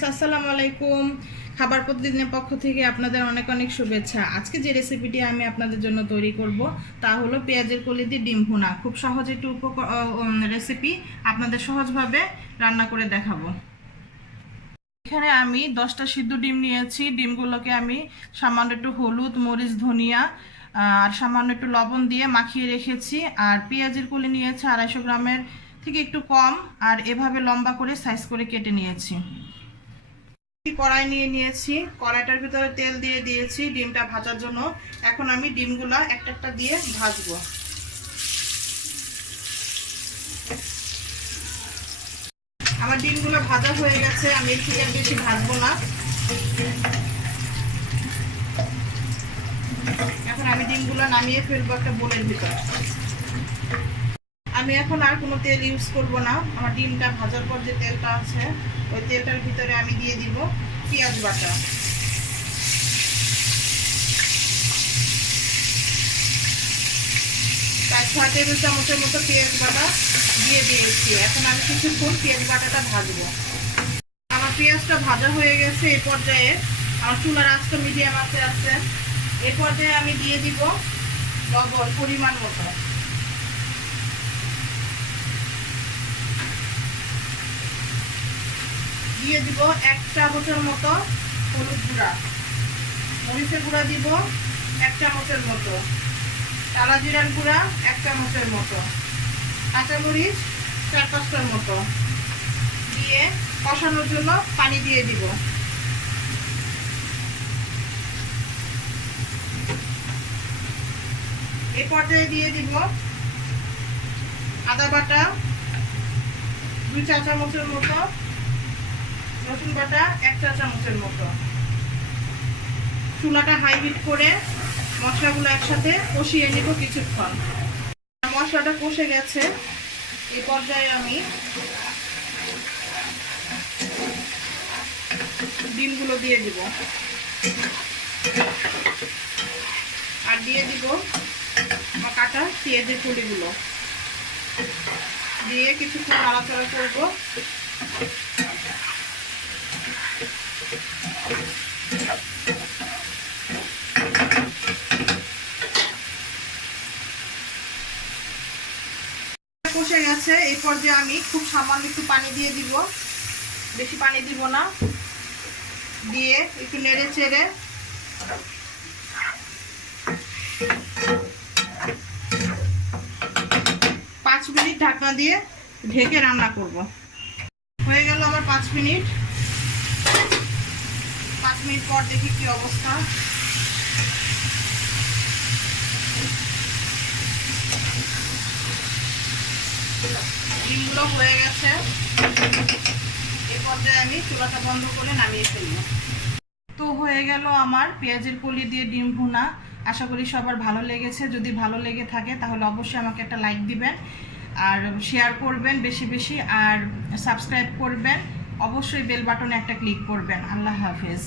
Viewers আসসালামু আলাইকুম। খাবার প্রতিদিনের পক্ষ থেকে আপনাদের অনেক অনেক শুভেচ্ছা। আজকে যে রেসিপিটি আমি আপনাদের জন্য তৈরি করব তা হলো পেঁয়াজের কলি দিয়ে ডিম ভুনা। খুব সহজ একটু রেসিপি, আপনাদের সহজভাবে রান্না করে দেখাবো। এখানে আমি 10টা সিদ্ধ ডিম নিয়েছি। ডিমগুলোকে আমি সামান্য একটু হলুদ, মরিচ, ধনিয়া আর সামান্য একটু লবণ দিয়ে মাখিয়ে রেখেছি। আর পেঁয়াজের কলি নিয়েছি 250 গ্রামের থেকে একটু কম, আর এভাবে লম্বা করে সাইজ করে কেটে নিয়েছি। কড়াই নিয়ে নিয়েছি, কড়াইটার ভিতরে তেল দিয়ে দিয়েছি ডিমটা ভাজার জন্য। এখন আমি ডিমগুলো একটা একটা দিয়ে ভাজবো। আমার ডিমগুলো ভাজা হয়ে গেছে, আমি এর থেকে বেশি ভাজবো না। এখন আমি ডিমগুলো নামিয়ে ফেলবো একটা বোলের ভিতর। আমি এখন আর কোনো তেল ইউজ করব না। আমার ডিমটা ভাজার পর যে তেলটা আছে ওই তেলটার ভিতরে আমি দিয়ে দিব পেঁয়াজ বাটা। 4-6 টেবিল চামচের মতো পেঁয়াজ বাটা দিয়ে দিয়েছি। এখন আমি কিছুক্ষণ পেঁয়াজ বাটাটা ভাজবো। আমার পেঁয়াজটা ভাজা হয়ে গেছে। এই পর্যায়ে আমার চুলার আঁচটা মিডিয়াম আঁচে আছে। এই পর্যায়ে আমি দিয়ে দিব লবণ পরিমাণ মতো। দিয়ে দিব 1 চামচের মতো হলুদ গুঁড়া, মরিচের গুঁড়া দিব 1 চামচের মতো, কালো জিরার গুঁড়া 1 চামচের মতো, কাঁচামরিচ 4-5টার মতো দিয়ে কষানোর জন্য পানি দিয়ে দিব। এই পর্যায়ে দিয়ে দিব আদা বাটা 2 চা চামচের মতো, রসুন বাটা 1 চা চামচের মতো। চুলাটা হাই হিট করে মশলাগুলো একসাথে কষিয়ে নিব কিছুক্ষণ। মশলাটা কষে গেছে। এই পর্যায়ে আমি ডিমগুলো দিয়ে দিব আর দিয়ে দিব কাটা পেঁয়াজের কলিগুলো দিয়ে কিছুক্ষণ নাড়াচাড়া করব। কষে গেছে। এই পর্যায়ে আমি খুব সামান্য একটু পানি দিয়ে দিব, বেশি পানি দিব না। দিয়ে একটু নেড়ে চেড়ে 5 মিনিট ঢাকনা দিয়ে ঢেকে রান্না করব। হয়ে গেল আমার 5 মিনিট। 5 মিনিট পর দেখি কি অবস্থা। ডিমগুলো হয়ে গেছে। এই পর্যায়ে আমি চুলাটা বন্ধ করে নামিয়ে ফেলব। তো হয়ে গেল আমার পেঁয়াজের কলি দিয়ে ডিম ভুনা। আশা করি সবার ভালো লেগেছে। যদি ভালো লেগে থাকে তাহলে অবশ্যই আমাকে একটা লাইক দিবেন আর শেয়ার করবেন বেশি বেশি, আর সাবস্ক্রাইব করবেন। অবশ্যই বেল বাটনে একটা ক্লিক করবেন। আল্লাহ হাফেজ।